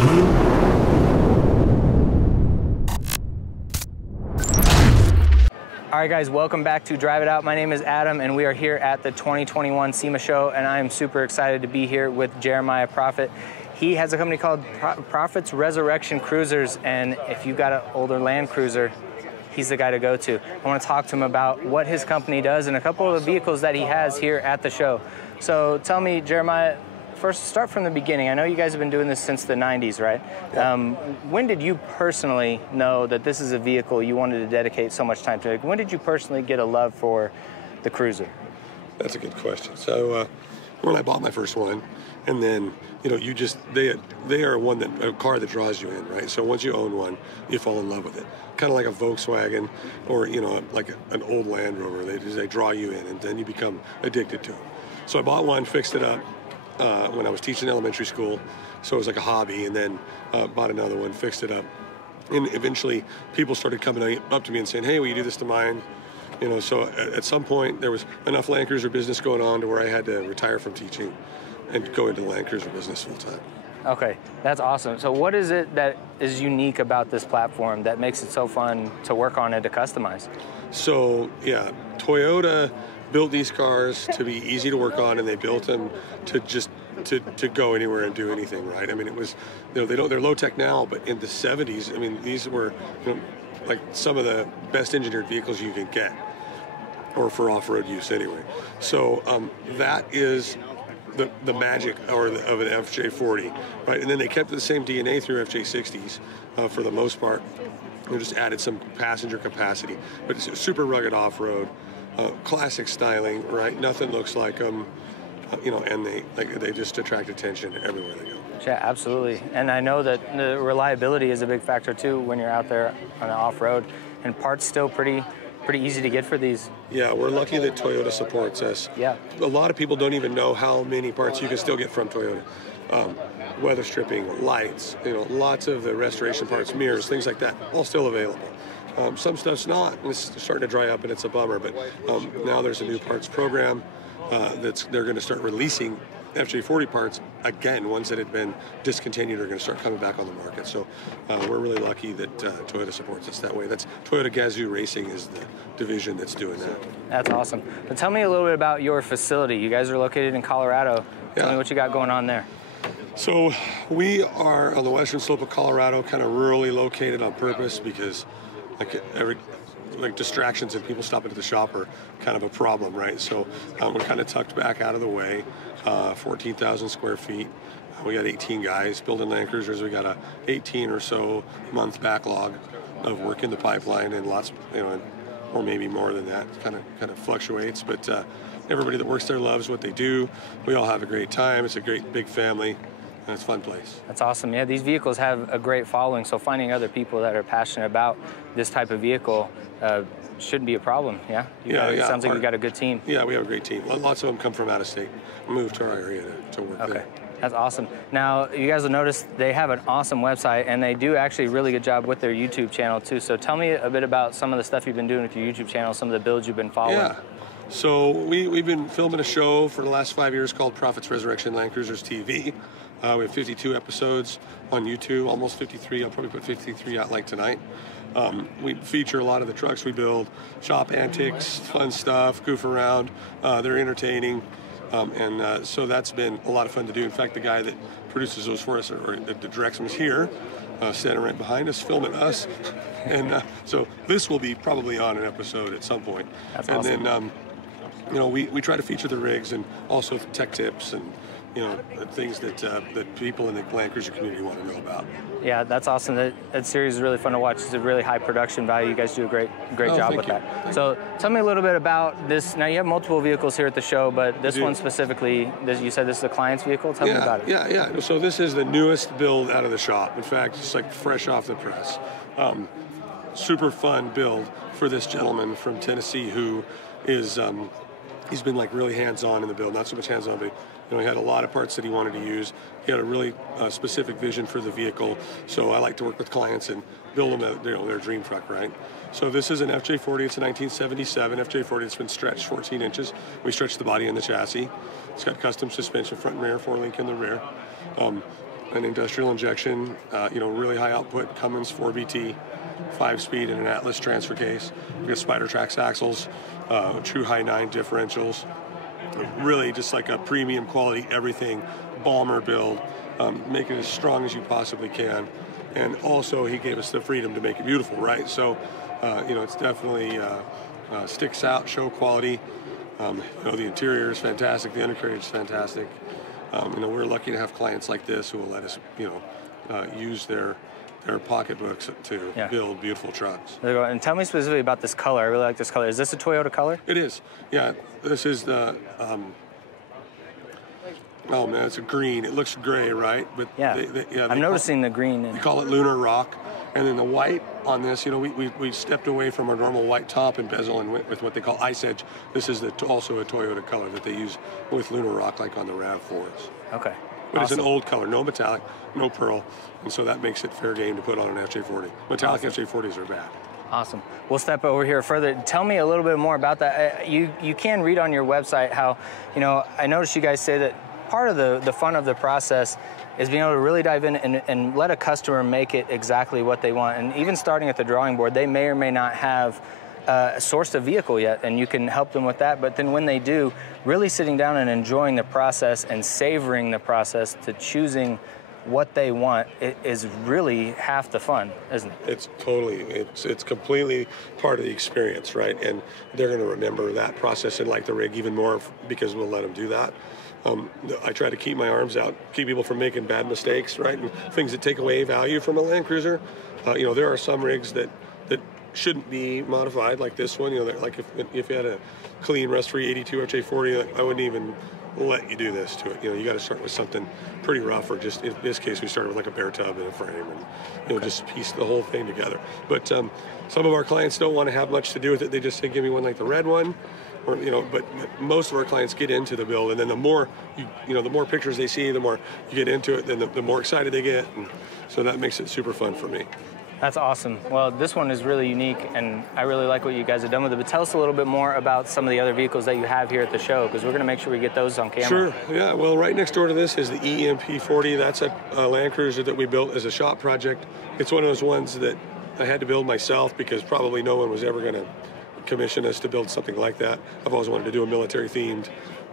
All right, guys, welcome back to Drive It Out. My name is Adam, and we are here at the 2021 SEMA Show, and I am super excited to be here with Jeremiah Proffitt. He has a company called Proffitt's Resurrection Cruisers, and if you've got an older Land Cruiser, he's the guy to go to. I want to talk to him about what his company does and a couple of the vehicles that he has here at the show. So tell me, Jeremiah, first start from the beginning. I know you guys have been doing this since the 90s, right? Yeah. When did you personally know that this is a vehicle you wanted to dedicate so much time to? When did you personally get a love for the Cruiser? That's a good question. So when I bought my first one, and then, you know, they are a car that draws you in, right? So once you own one, you fall in love with it. Kind of like a Volkswagen or, you know, like an old Land Rover. They draw you in, and then you become addicted to them. So I bought one, fixed it up when I was teaching elementary school. So it was like a hobby, and then bought another one, fixed it up. And eventually people started coming up to me and saying, hey, will you do this to mine? You know, so at some point there was enough Land Cruiser business going on to where I had to retire from teaching and go into the Land Cruiser business full time. Okay, that's awesome. So what is it that is unique about this platform that makes it so fun to work on and to customize? So yeah, Toyota built these cars to be easy to work on, and they built them to just to go anywhere and do anything, right? I mean, it was, you know, they're low tech now, but in the 70s, I mean, these were, you know, like some of the best engineered vehicles you can get, or for off-road use anyway. So that is the magic of an FJ40, right? And then they kept the same DNA through FJ60s for the most part. They just added some passenger capacity, but it's super rugged off-road, classic styling, right? Nothing looks like them, you know, and they just attract attention everywhere they go. Yeah, absolutely. And I know that the reliability is a big factor too when you're out there on the off-road, and parts still pretty easy to get for these. Yeah, we're lucky that Toyota supports us. Yeah. A lot of people don't even know how many parts you can still get from Toyota. Weather stripping, lights, you know, lots of the restoration parts, mirrors, things like that, all still available. Some stuff's not, and it's starting to dry up, and it's a bummer, but now there's a new parts program they're going to start releasing FJ40 parts again. Ones that had been discontinued are going to start coming back on the market. So we're really lucky that Toyota supports us that way. That's Toyota Gazoo Racing is the division that's doing that. That's awesome. But tell me a little bit about your facility. You guys are located in Colorado. Tell me what you got going on there. So we are on the western slope of Colorado, kind of rurally located on purpose because like distractions and people stopping at the shop are kind of a problem, right? So we're kind of tucked back out of the way, 14,000 square feet. We got 18 guys building Land Cruisers. We got a 18 or so month backlog of work in the pipeline, and lots, you know, or maybe more than that. Kind of fluctuates, but everybody that works there loves what they do. We all have a great time. It's a great big family. And it's a fun place. That's awesome. Yeah, these vehicles have a great following, so finding other people that are passionate about this type of vehicle shouldn't be a problem. Yeah? It sounds like you got a good team. Yeah, we have a great team. Lots of them come from out of state, move to our area to work there. That's awesome. Now, you guys will notice they have an awesome website, and they do actually a really good job with their YouTube channel too. So tell me a bit about some of the stuff you've been doing with your YouTube channel, some of the builds you've been following. Yeah. So we've been filming a show for the last 5 years called Proffitt's Resurrection Land Cruisers TV. We have 52 episodes on YouTube, almost 53. I'll probably put 53 out like tonight. We feature a lot of the trucks we build, shop antics, fun stuff, goof around. They're entertaining. So that's been a lot of fun to do. In fact, the guy that produces those for us, or that directs them, is here, standing right behind us, filming us. And so this will be probably on an episode at some point. That's awesome. And then, you know, we try to feature the rigs and also tech tips and, you know, things that people in the Land Cruiser community want to know about. Yeah, that's awesome. That series is really fun to watch. It's a really high production value. You guys do a great job with that. So tell me a little bit about this. Now, you have multiple vehicles here at the show, but this one specifically, you said this is a client's vehicle? Tell me about it. Yeah. So this is the newest build out of the shop. In fact, it's like fresh off the press. Super fun build for this gentleman from Tennessee who is, he's been like really hands-on in the build, not so much hands-on, but you know, he had a lot of parts that he wanted to use. He had a really specific vision for the vehicle, so I like to work with clients and build them their dream truck, right? So this is an FJ40. It's a 1977 FJ40. It's been stretched 14 inches. We stretched the body and the chassis. It's got custom suspension, front and rear, 4-link in the rear. an industrial injection, really high output Cummins 4BT, 5-speed and an Atlas transfer case. We got Spider Trax axles, true high 9 differentials. Really just like a premium quality everything, Balmer build, make it as strong as you possibly can. And also he gave us the freedom to make it beautiful, right? So, it's definitely sticks out, show quality. The interior is fantastic, the undercarriage is fantastic. We're lucky to have clients like this who will let us, use their pocketbooks to build beautiful trucks. And tell me specifically about this color. I really like this color. Is this a Toyota color? It is. Yeah, this is the. Oh man, it's a green. It looks gray, right? But I'm noticing the green. We call it lunar rock, and then the white on this. We stepped away from our normal white top and bezel and went with what they call ice edge. This is also a Toyota color that they use with lunar rock, like on the RAV4s. Okay. But It's an old color, no metallic, no pearl, and so that makes it fair game to put on an FJ40. Metallic FJ40s are bad. Awesome. We'll step over here further. Tell me a little bit more about that. You can read on your website how, I noticed you guys say that part of the fun of the process is being able to really dive in and let a customer make it exactly what they want. And even starting at the drawing board, they may or may not have sourced a vehicle yet, and you can help them with that. But then when they do, really sitting down and enjoying the process and savoring the process to choosing what they want, it is really half the fun, isn't it? It's completely part of the experience, right? And they're going to remember that process and like the rig even more because we'll let them do that. I try to keep my arms out, keep people from making bad mistakes, right? And things that take away value from a Land Cruiser. There are some rigs that shouldn't be modified, like this one. Like if you had a clean, rust-free 82 FJ40, I wouldn't even let you do this to it. You got to start with something pretty rough, or just in this case, we started with like a bare tub and a frame, and just piece the whole thing together. But some of our clients don't want to have much to do with it. They just say, give me one like the red one. Or, but most of our clients get into the build, and then the more the more pictures they see, the more you get into it, then the more excited they get, and so that makes it super fun for me. That's awesome. Well, this one is really unique, and I really like what you guys have done with it. But tell us a little bit more about some of the other vehicles that you have here at the show, because we're going to make sure we get those on camera. Sure. Yeah. Well, right next door to this is the EMP40. That's a Land Cruiser that we built as a shop project. It's one of those ones that I had to build myself because probably no one was ever going to commission us to build something like that. I've always wanted to do a military themed,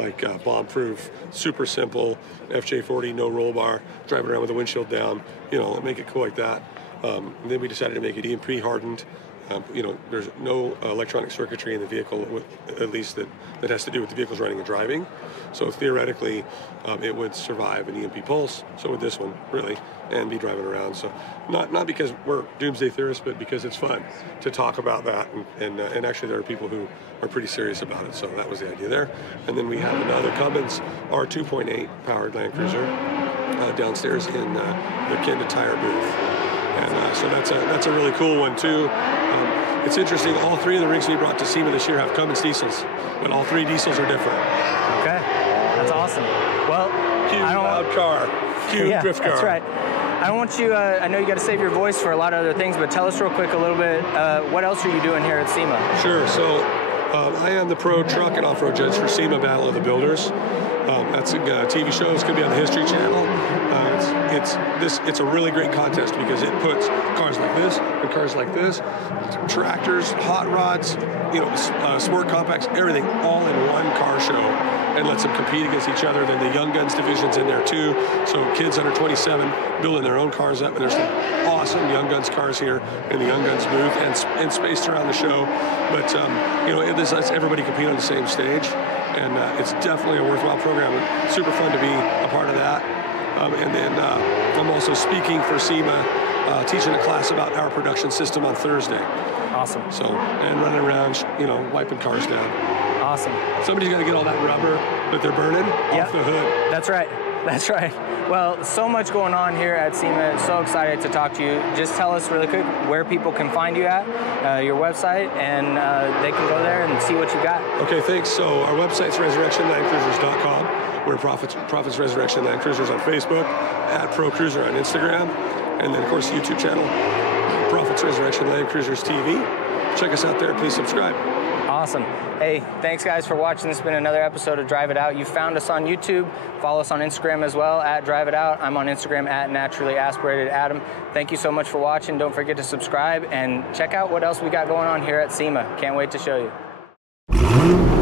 like bomb-proof, super simple FJ40, no roll bar, driving around with the windshield down, make it cool like that. And then we decided to make it EMP hardened. There's no electronic circuitry in the vehicle, at least that has to do with the vehicle's running and driving. So theoretically, it would survive an EMP pulse. So would this one, really, and be driving around. So not because we're doomsday theorists, but because it's fun to talk about that. And actually, there are people who are pretty serious about it. So that was the idea there. And then we have another Cummins R2.8 powered Land Cruiser downstairs in the Kenda Tire booth. And so that's a really cool one too. It's interesting, all three of the rigs we brought to SEMA this year have Cummins diesels, but all three diesels are different. Okay, that's awesome. Well, Huge loud car, huge drift car. That's right. I don't want you, I know you got to save your voice for a lot of other things, but tell us real quick a little bit, what else are you doing here at SEMA? Sure, so I am the pro truck and off-road judge for SEMA Battle of the Builders. That's a TV show. It's going to be on the History Channel. It's a really great contest because it puts cars like this and cars like this, tractors, hot rods, sport compacts, everything all in one car show, and lets them compete against each other. Then the Young Guns division's in there too. So kids under 27 building their own cars up, and there's some awesome Young Guns cars here in the Young Guns booth and spaced around the show. But this lets everybody compete on the same stage. And it's definitely a worthwhile program. Super fun to be a part of that. And then I'm also speaking for SEMA, teaching a class about our production system on Thursday. Awesome. So, and running around, wiping cars down. Awesome. Somebody's got to get all that rubber that they're burning off the hood. That's right. That's right. Well, so much going on here at SEMA. So excited to talk to you. Just tell us really quick where people can find you at, your website, and they can go there and see what you got. Okay, thanks. So our website's resurrectionlandcruisers.com. We're Proffitt's Resurrection Land Cruisers on Facebook, at Pro Cruiser on Instagram, and then, of course, YouTube channel, Proffitt's Resurrection Land Cruisers TV. Check us out there. Please subscribe. Awesome. Hey, thanks guys for watching. This has been another episode of Drive It Out. You found us on YouTube. Follow us on Instagram as well, at Drive It Out. I'm on Instagram at Naturally Aspirated Adam. Thank you so much for watching. Don't forget to subscribe and check out what else we got going on here at SEMA. Can't wait to show you.